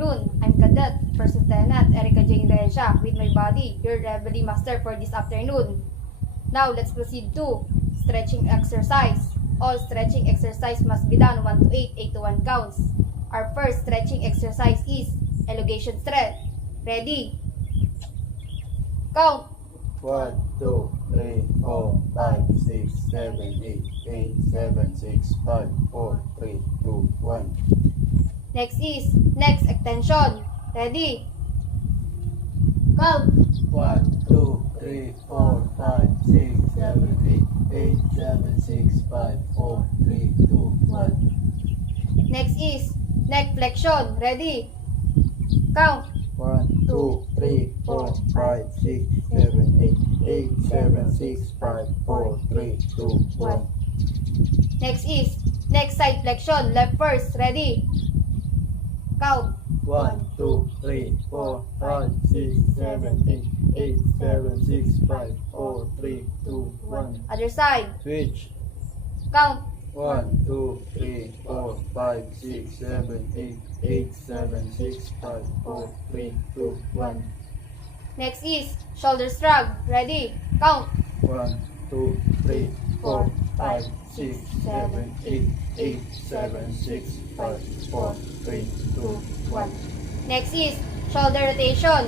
afternoon. I'm Cadet First Lieutenant Erica Jane Rencia with my body, your Reveille Master for this afternoon. Now, let's proceed to stretching exercise. All stretching exercise must be done 1 to 8, 8 to 1 counts. Our first stretching exercise is elongation stretch. Ready? Count. 1, 2, 3, 4, 5, 6, 7, 8, 7, 6, 5, 4, 3, 2, 1. Next is neck extension. Ready? Count. 1, 2, 3, 4, 5, 6, 7, 8, 7, 6, 5, 4, 3, 2, 1. Next is neck flexion. Ready? Count. 1, 2, 3, 4, 5, 6, 7, 8, 7, 6, 5, 4, 3, 2, 1. Next is neck side flexion. Left first. Ready? Count. 1, 2, 3, 4, 5, 6, 7, 8, 7, 6, 5, 4, 3, 2, 1. Other side. Switch. Count. 1, 2, 3, 4, 5, 6, 7, 8, 7, 6, 5, 4, 3, 2, 1. Next is shoulder shrug. Ready? Count. 1, 2, 3, 4, 5, 6, 7, 8, 7, 6, 5, 4, 3, 2, 1. Next is shoulder rotation.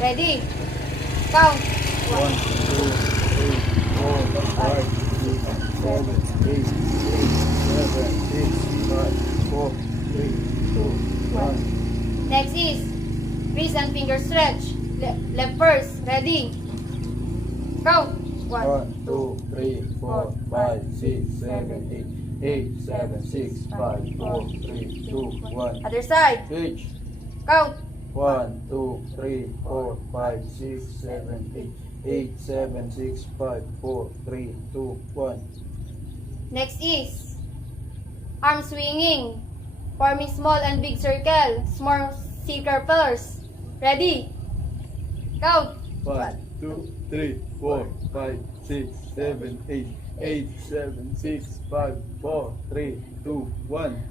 Ready? Count. 1, 2, 3, 4, 5, 6, 7, 8, 7, 6, 5, 4, 3, 2, 1. Next is wrist and finger stretch. Left first. Ready? Count. 1, 2, 3, 4, 5, 6, 7, 8, 7, 6, 5, 4, 3, 2, 1. Other side. Switch. Count. 1, 2, 3, 4, 5, 6, 7, 8, 7, 6, 5, 4, 3, 2, 1. Next is arm swinging. Forming small and big circle. Small circle first. Ready? Count. 1, 2, 3, 4, 5, 6, 7, 8, 7, 6, 5, 4, 3, 2, 1.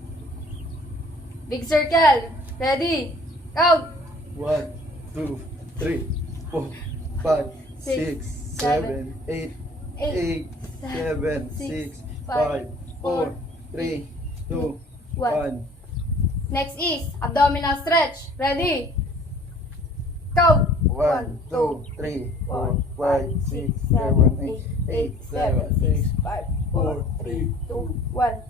Big circle. Ready? Count. 1, 2, 3, 4, 5, 6, 7, 8, 7, 6, 5, 4, 3, 2, 1. Next is abdominal stretch. Ready? Count. 1, 2, 3, 4, 5, 6, 7, 8, 7, 6, 5, 4, 3, 2, 1.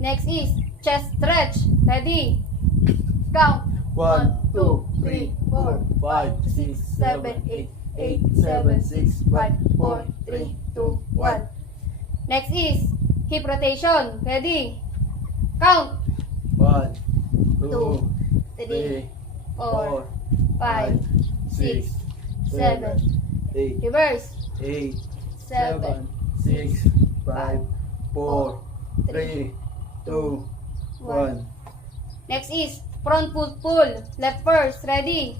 Next is chest stretch. Ready? Count. 1, 2, 3, 4, 5, 6, 7, 8, 7, 6, 5, 4, 3, 2, 1. Next is hip rotation. Ready? Count. 1, 2, 2, 3, 3, 4, 5, 6, 7. 8, Reverse. 8, 7, 7, 6, 5, 4, 3, 2, 1. Next is front foot pull. Left first. Ready?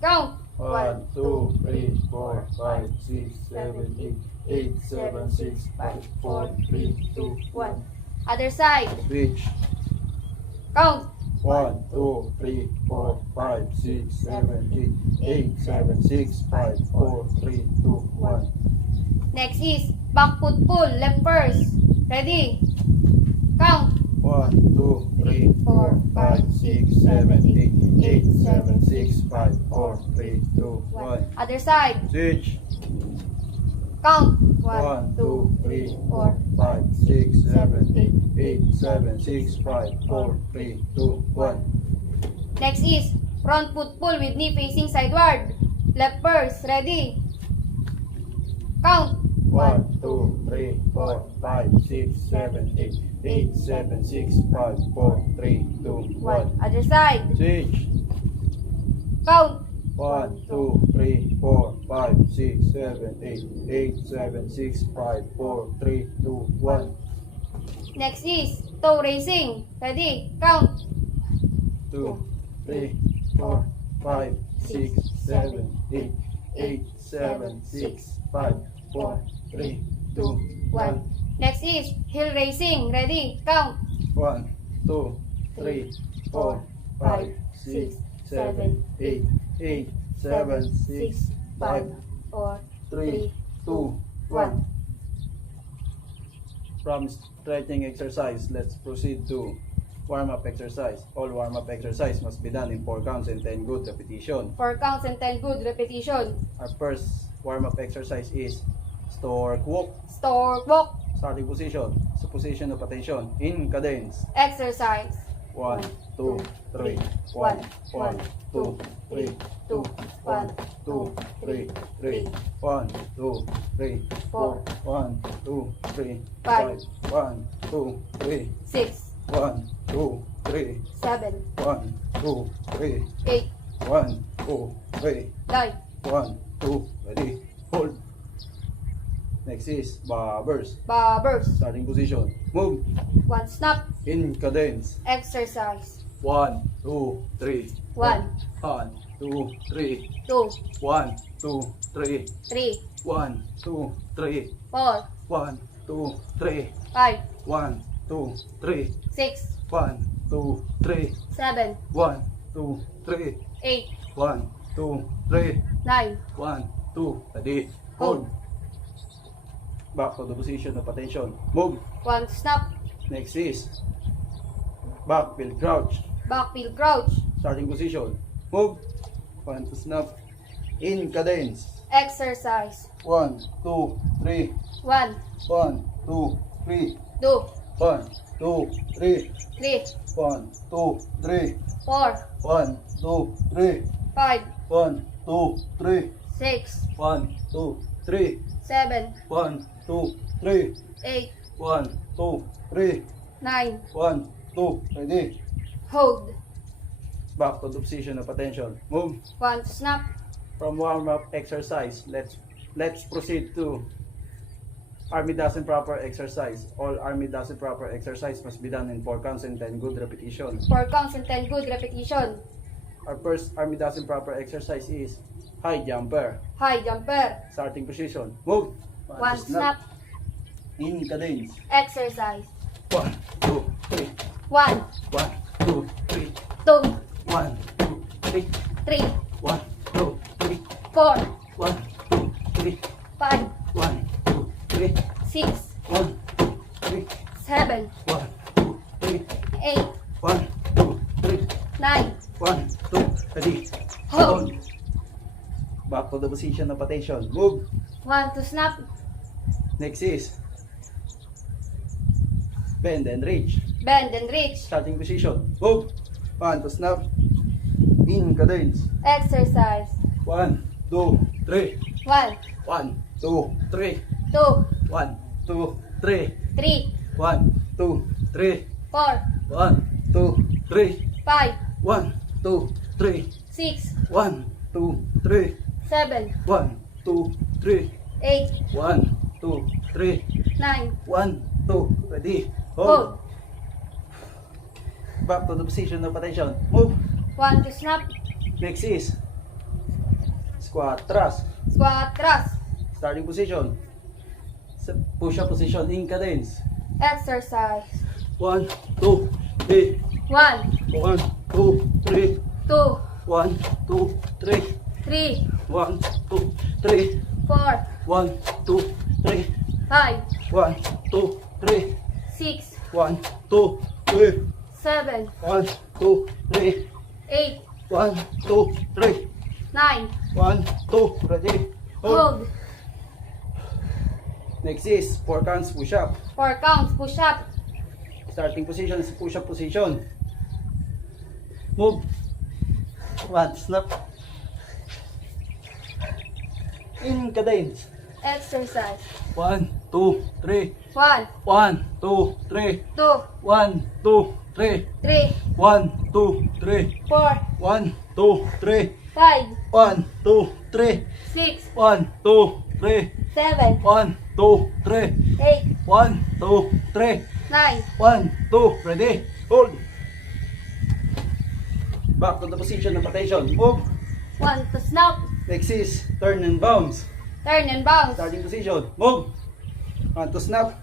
Count. 1, 2, 3, 4, 5, 6, 7, 8, 7, 6, 5, 4, 3, 2, 1. Other side. Switch. Count. 1, 2, 3, 4, 5, 6, 7, 8, 7, 6, 5, 4, 3, 2, 1. Next is back foot pull. Left first. Ready? Count. 1, 2, 3, 4, 5, 6, 7, 8, 7, 6, 5, 4, 3, 2, 1. Other side. Switch. Count. 1, 2, 3, 4, 5, 6, 7, 8, 7, 6, 5, 4, 3, 2, 1. Next is front foot pull with knee facing sideward. Left first. Ready? Count. 1, 2, 3, 4, 5, 6, 7, 8, 7, 6, 5, 4, 3, 2, 1. Other side. Switch. Count. 1, 2, 3, 4, 5, 6, 7, 8, 7, 6, 5, 4, 3, 2, 1. Next is toe raising. Ready? Count. 2, 3, 4, 5, 6, 7, 8, 7, 6, 5, 4, 3, 2, 1. Next is heel raising. Ready? Count. 1, 2, 3, 4, 5, 6, 7, 8, 8, 7, 7, 6, 6, 5, 5, 4, 3, 3, 2, 1. From stretching exercise, let's proceed to warm-up exercise. All warm-up exercise must be done in 4 counts and 10 good repetition. 4 counts and 10 good repetition. Our first warm-up exercise is stork walk. Stork walk. Starting position, sa position of attention, in cadence. Exercise. 1, 2, 3, 1, 1, 2, 3, 2, 1, 2, 3, 3, 1, 2, 3, 4, 1, 2, 3, 5, 1, 2, 3, 6, 1, 2, 3, 7, 1, 2, 3, 8, 1, 2, 3, 9. 1, 2, ready, hold. Next is bobbers. Bobbers. Starting position, move, 1 snap. in cadence. Exercise. 1, 2, 3, 1, 1, 2, 3, 2, 1, 2, 3, 3, 1, 2, 3, 4, 1, 2, 3, 5, 1, 2, 3, 6, 1, 2, 3, 7, 1, 2, 3, 8, 1, 2, 3, 9. 1, 2, ready, Hold. hold. Back to the position of attention, move. 1 snap. Next is back wheel crouch. Backfield crouch. Starting position, move. 1 to snap, in cadence. Exercise. 1, 2, 3, 1, 1, 2, 3, 2, 1, 2, 3, 3, 1, 2, 3, 4, 1, 2, 3, 5, 1, 2, 3, 6, 1, 2, 3, 7, 1, 2, 3, 8, 1, 2, 3, 9. 1, 2, ready. Hold. Back to the position of attention, move. 1 snap. From warm-up exercise, let's proceed to army dozen proper exercise. All army dozen proper exercise must be done in 4 counts and 10 good repetition. 4 counts and 10 good repetition. Our first army dozen proper exercise is high jumper. High jumper. Starting position, move. 1 snap. In cadence. Exercise. 1, 2, 3, 1, 1, 2, 3, 2, 1, 2, 3, 3, 1, 2, 3, 4, 1, 2, 3, 5, 1, 2, 3, 6, 1, 2, 3, 7, 1, 2, 3, 8, 1, 2, 3, 9. 1, 2, ready. Hold. Back to the position of attention, move. 1 to snap. Next is bend and reach. Bend and reach. Starting position, move. 1 to snap, in cadence. Exercise. 1, 2, 3, 1, 1, 2, 3, 2, 1, 2, 3, 3, 1, 2, 3, 4, 1, 2, 3, 5, 1, 2, 3, 6, 1, 2, 3, 7, 1, 2, 3, 8, 1, 2, 3, 9. 1, 2, ready. Hold. Back to the position of attention, move. 1 to snap. Next is squat thrust. Squat thrust. Starting position, push-up position in cadence. Exercise. 1, 2, 3, 1, 1, 2, 3, 2, 1, 2, 3, 3, 1, 2, 3, 4, 1, 2, 3, 5, 1, 2, 3, 6, 1, 2, 3, 7, 1, 2, 3, 8, 1, 2, 3, 9. 1, 2, ready. Hold. Next is 4 counts push-up. 4 counts push up. Starting position is push-up position. Move. 1, snap. In cadence. Exercise. 1, 2, 3, 1, 1, 2, 3, 2, 1, 2, 3, 3, 1, 2, 3, 4, 1, 2, 3, 5, 1, 2, 3, 6, 1, 2, 3, 7, 1, 2, 3, 8, 1, 2, 3, 9. 1, 2, ready, hold. Back to the position of attention, move. 1 to snap. Next is turn and bounce. Turn and bounce. Starting position, move. 1 to snap.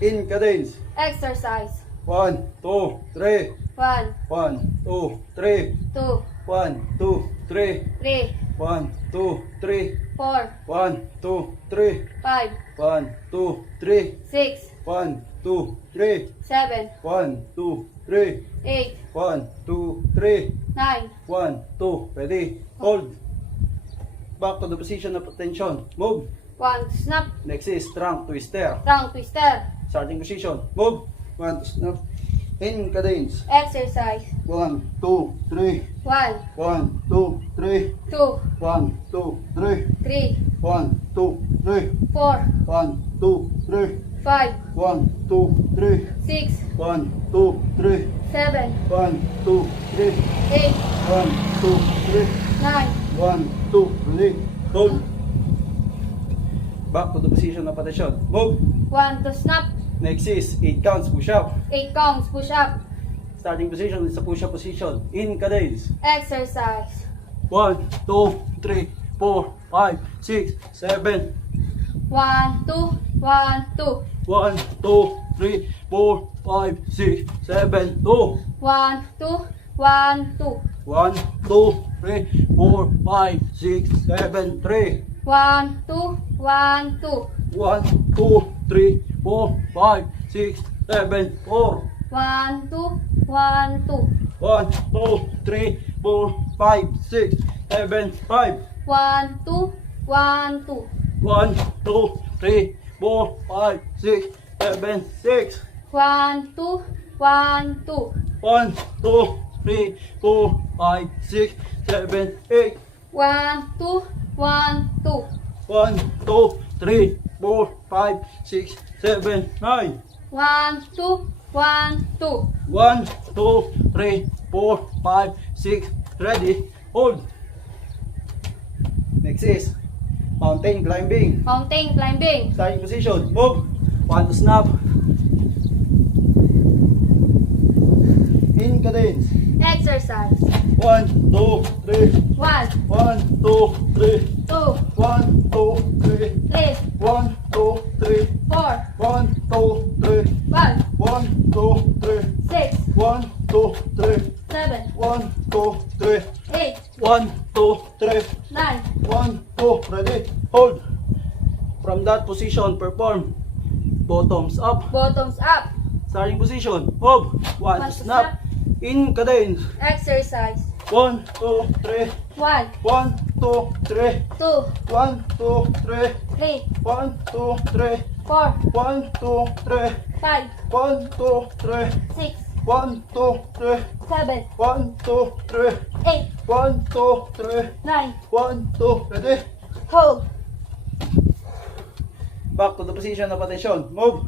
In cadence. Exercise. 1, 2, 3, 1, 1, 2, 3. 2, 1, 2, 3. 3, 1, 2, 3. 4, 1, 2, 3. 5, 1, 2, 3. 6, 1, 2, 3. 7, 1, 2, 3. 8, 1, 2, 3. 9, 1, 2. Ready. Hold. Back to the position of attention. Move. 1 to snap, Next is trunk twister. trunk twister, Starting position. Move. 1 to snap. In cadence. exercise, 1, 2, 3. 1, 1, 2, 3. 2, 1, 2, 3. 3, 1, 2, 3. 4, 1, 2, 3. 5, 1, 2, 3. 6, 1, 2, 3. 7, 1, 2, 3. 8, 1, 2, 3. 9, 1, 2, ready. Hold. Back to the position of attention. Move. 1 to snap, Next is 8 counts push up. 8 counts push up, Starting position is a push up position. In cadence. exercise, 1, 2, 3, 4, 5, 6, 7. 1, 2, 1, 2, 1, 2, 3, 4, 5, 6, 7, 2. 1, 2, 1, 2, 1, 2, 3, 4, 5, 6, 7, 3. 1, 2, 1, 2, 1, 2, 3, 4, 5, 6, 7, 4. 1, 2, 1, 2, 1, 2, 3, 4, 5, 6, 7, 5. 1, 2, 1, 2, 1, 2, 3, 4, 5, 6, 7, 6. 1, 2, 1, 2, 1, 2, 3, 4, 5, 6, 7, 8. 1, 2, 1, 2, 1, 2, 3, 4, 5, 6, 7, 9. 1, 2, 1, 2, 1, 2, 3, 4, 5, 6. Ready. Hold. Next is mountain climbing. mountain climbing, Starting position. Move. 1 to snap. In cadence. exercise, 1, 2, 3. 1, 1, 2, 3. 2, 1, 2, 3. 3, 1, 2, 3. 4, 1, 2, 3. 5, 1, 2, 3. 6, 1, 2, 3. 7, 1, 2, 3. 8, 1, 2, 3. 9, 1, 2, ready, hold. From that position, perform bottoms up. bottoms up, Starting position, move. 1 to snap. In cadence. exercise, 1, 2, 3. 1, 1, 2, 3. 2, 1, 2, 3. 3, 1, 2, 3. 4, 1, 2, 3. 5, 1, 2, 3. 6, 1, 2, 3. 7, 1, 2, 3. 8, 1, 2, 3. 9, 1, 2, ready. hold, Back to the position of attention. Move.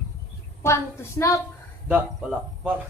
1 to snap, Da, palakpak.